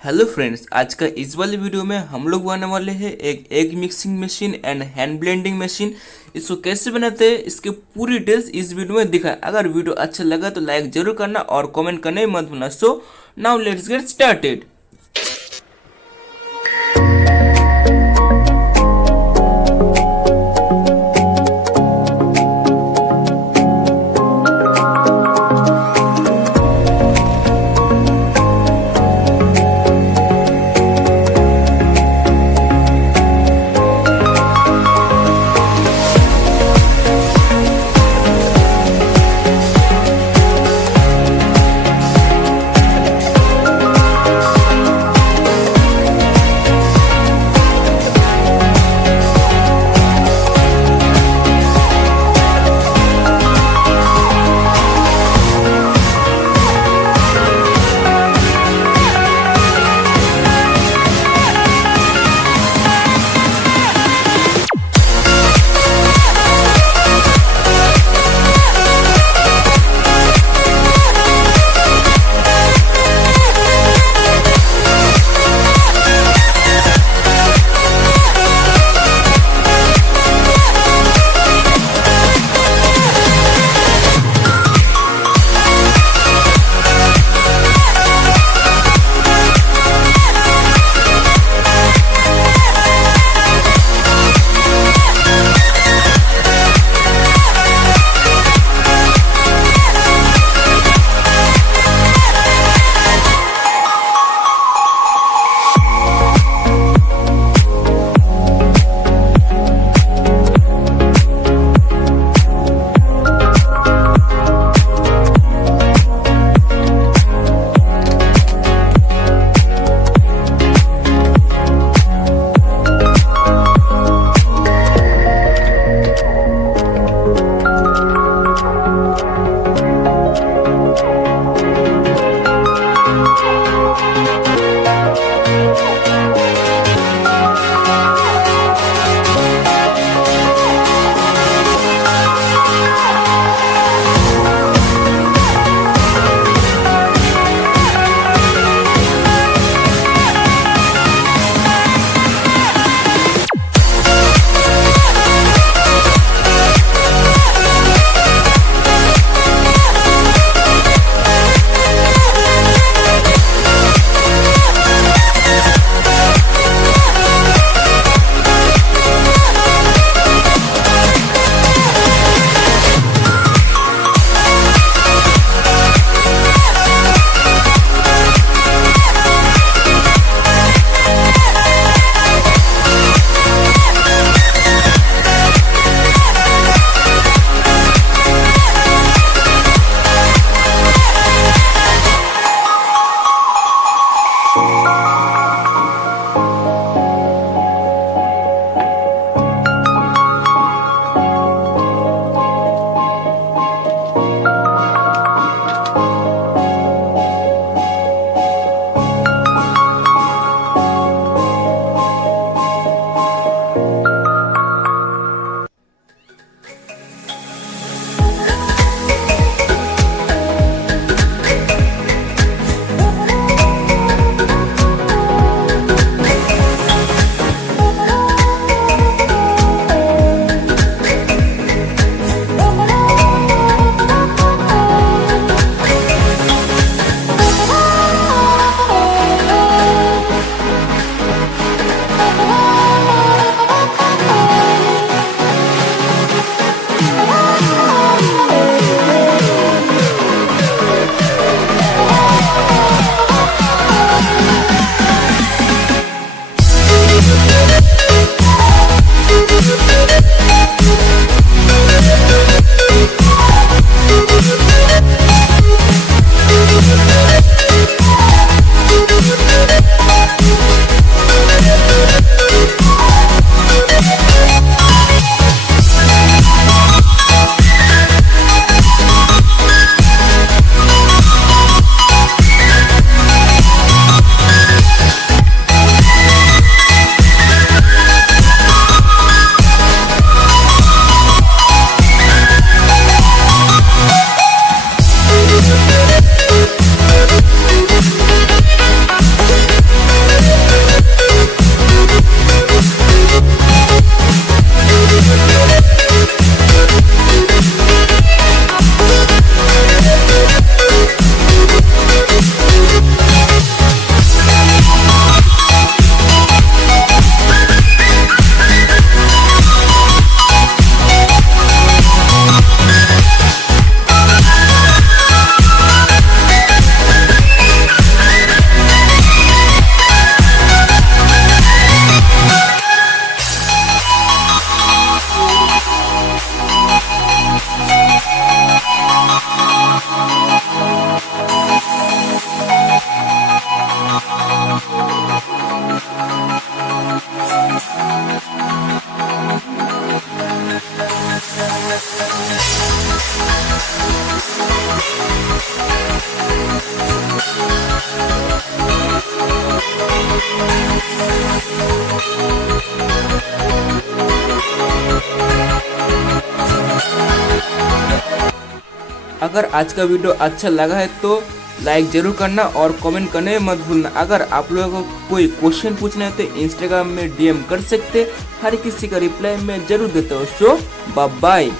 Hello friends, आज का इस वाले वीडियो में हम लोग बनाने वाले हैं एक egg mixing machine end hand blending machine. इसको कैसे बनाते हैं इसके पूरी डिटेल्स इस वीडियो में दिखा। अगर वीडियो अच्छा लगा तो लाइक जरूर करना और कमेंट करना मत भूलना। So now let's get started. अगर आज का वीडियो अच्छा लगा है तो लाइक जरूर करना और कमेंट करने में मत भूलना। अगर आप लोगों को कोई क्वेश्चन पूछना है तो इंस्टाग्राम में DM कर सकते, हर किसी का रिप्लाई मैं जरूर देता हूँ। So bye bye.